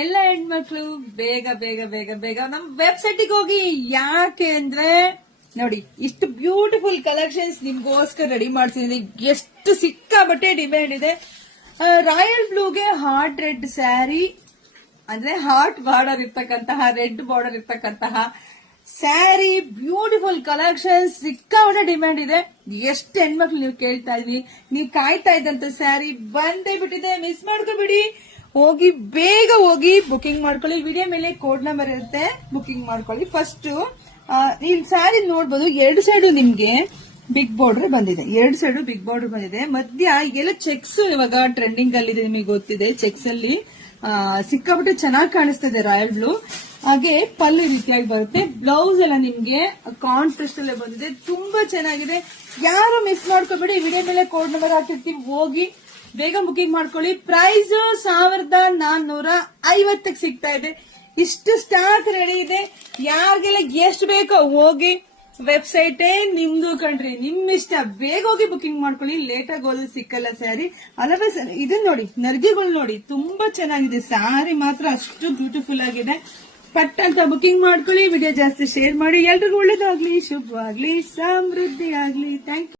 ಎಲ್ಲ ಹೆಣ್ಮಕ್ಳು ಬೇಗ ಬೇಗ ಬೇಗ ಬೇಗ ನಮ್ ವೆಬ್ಸೈಟ್ ಹೋಗಿ. ಯಾಕೆ ಅಂದ್ರೆ ನೋಡಿ, ಇಷ್ಟು ಬ್ಯೂಟಿಫುಲ್ ಕಲೆಕ್ಷನ್ಸ್ ನಿಮ್ಗೋಸ್ಕರ ರೆಡಿ ಮಾಡ್ತಿದ್ದೀನಿ. ಎಷ್ಟು ಸಿಕ್ಕಾಬಟ್ಟೆ ಡಿಮ್ಯಾಂಡ್ ಇದೆ. ರಾಯಲ್ ಬ್ಲೂಗೆ ಹಾರ್ಟ್ ರೆಡ್ ಸ್ಯಾರಿ, ಅಂದ್ರೆ ಹಾರ್ಟ್ ಬಾರ್ಡರ್ ಇರ್ತಕ್ಕಂತಹ, ರೆಡ್ ಬಾರ್ಡರ್ ಇರ್ತಕ್ಕಂತಹ ಸ್ಯಾರಿ, ಬ್ಯೂಟಿಫುಲ್ ಕಲೆಕ್ಷನ್ಸ್, ಸಿಕ್ಕಾಬಟ್ಟೆ ಡಿಮ್ಯಾಂಡ್ ಇದೆ. ಎಷ್ಟು ಹೆಣ್ಮಕ್ಳು ನೀವು ಕೇಳ್ತಾ ಇದ್ವಿ, ನೀವು ಕಾಯ್ತಾ ಇದ್ದಂತ ಸ್ಯಾರಿ ಬಂದೇ ಬಿಟ್ಟಿದೆ. ಮಿಸ್ ಮಾಡ್ಕೋಬಿಡಿ, ಹೋಗಿ ಬೇಗ ಹೋಗಿ ಬುಕಿಂಗ್ ಮಾಡ್ಕೊಳ್ಳಿ. ವಿಡಿಯೋ ಮೇಲೆ ಕೋಡ್ ನಂಬರ್ ಇರುತ್ತೆ, ಬುಕಿಂಗ್ ಮಾಡ್ಕೊಳ್ಳಿ. ಫಸ್ಟ್ ಈ ಸ್ಯಾರಿ ನೋಡ್ಬೋದು, ಎರಡು ಸೈಡ್ ನಿಮ್ಗೆ ಬಿಗ್ ಬಾರ್ಡರ್ ಬಂದಿದೆ. ಎರಡು ಸೈಡ್ ಬಿಗ್ ಬಾರ್ಡರ್ ಬಂದಿದೆ. ಮಧ್ಯ ಈಗೆಲ್ಲ ಚೆಕ್ಸ್ ಇವಾಗ ಟ್ರೆಂಡಿಂಗ್ ಅಲ್ಲಿ ಇದೆ, ನಿಮಗೆ ಗೊತ್ತಿದೆ. ಚೆಕ್ಸ್ ಅಲ್ಲಿ ಸಿಕ್ಕಾಬಿಟ್ಟೆ ಚೆನ್ನಾಗಿ ಕಾಣಿಸ್ತಿದೆ ರಾಯಲ್ ಬ್ಲೂ. ಹಾಗೆ ಪಲ್ಲು ರೀತಿಯಾಗಿ ಬರುತ್ತೆ. ಬ್ಲೌಸ್ ಎಲ್ಲ ನಿಮ್ಗೆ ಕಾಂಟ್ರಾಸ್ಟ್ ಅಲ್ಲೇ ಬಂದಿದೆ, ತುಂಬಾ ಚೆನ್ನಾಗಿದೆ. ಯಾರು ಮಿಸ್ ಮಾಡ್ಕೋಬೇಡಿ, ವಿಡಿಯೋ ಮೇಲೆ ಕೋಡ್ ನಂಬರ್ ಹಾಕಿರ್ತೀವಿ, ಹೋಗಿ ಬೇಗ ಬುಕಿಂಗ್ ಮಾಡ್ಕೊಳ್ಳಿ. ಪ್ರೈಸ್ 1450 ಸಿಗ್ತಾ ಇದೆ. ಇಷ್ಟು ಸ್ಟಾಕ್ ರೆಡಿ ಇದೆ. ಯಾರಿಗೆಲ್ಲ ಎಷ್ಟು ಬೇಕೋ ಹೋಗಿ, ವೆಬ್ಸೈಟೇ ನಿಮ್ದು ಕಣ್ರಿ, ನಿಮ್ ಇಷ್ಟ. ಬೇಗ ಹೋಗಿ ಬುಕಿಂಗ್ ಮಾಡ್ಕೊಳ್ಳಿ, ಲೇಟ್ ಆಗಿ ಹೋದ್ರೆ ಸಿಕ್ಕಲ್ಲ ಸ್ಯಾರಿ. ಅಲ್ಲವೇ ಇದನ್ನ ನೋಡಿ, ನರ್ಗಿಗಳು ನೋಡಿ, ತುಂಬಾ ಚೆನ್ನಾಗಿದೆ. ಸ್ಯಾರಿ ಮಾತ್ರ ಅಷ್ಟು ಬ್ಯೂಟಿಫುಲ್ ಆಗಿದೆ. ಪಟ್ ಅಂತ ಬುಕಿಂಗ್ ಮಾಡ್ಕೊಳ್ಳಿ. ವಿಡಿಯೋ ಜಾಸ್ತಿ ಶೇರ್ ಮಾಡಿ. ಎಲ್ರಿಗೂ ಒಳ್ಳೇದಾಗ್ಲಿ, ಶುಭವಾಗ್ಲಿ, ಸಮೃದ್ಧಿ ಆಗ್ಲಿ. Thank you.